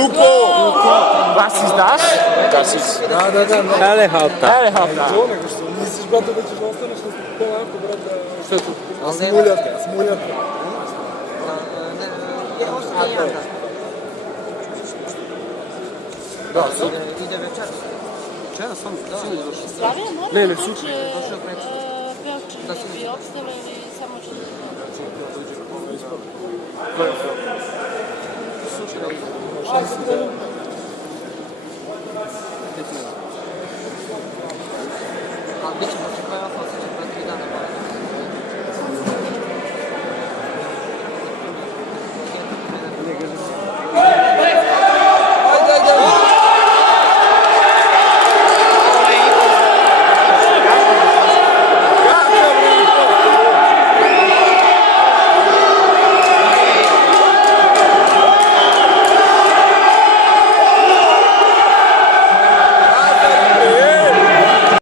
Lupo! Was ist das? Das ist... Helikopter. Misliš, brate, da ćeš da ostaneš na polako, brate, šta je tu? Smuljavka. Da, sad? Ide večeras. Večeras, sam došao. Slavija Ne, može sutra. Beočin da bi opstalo ili samo će da... Sutra.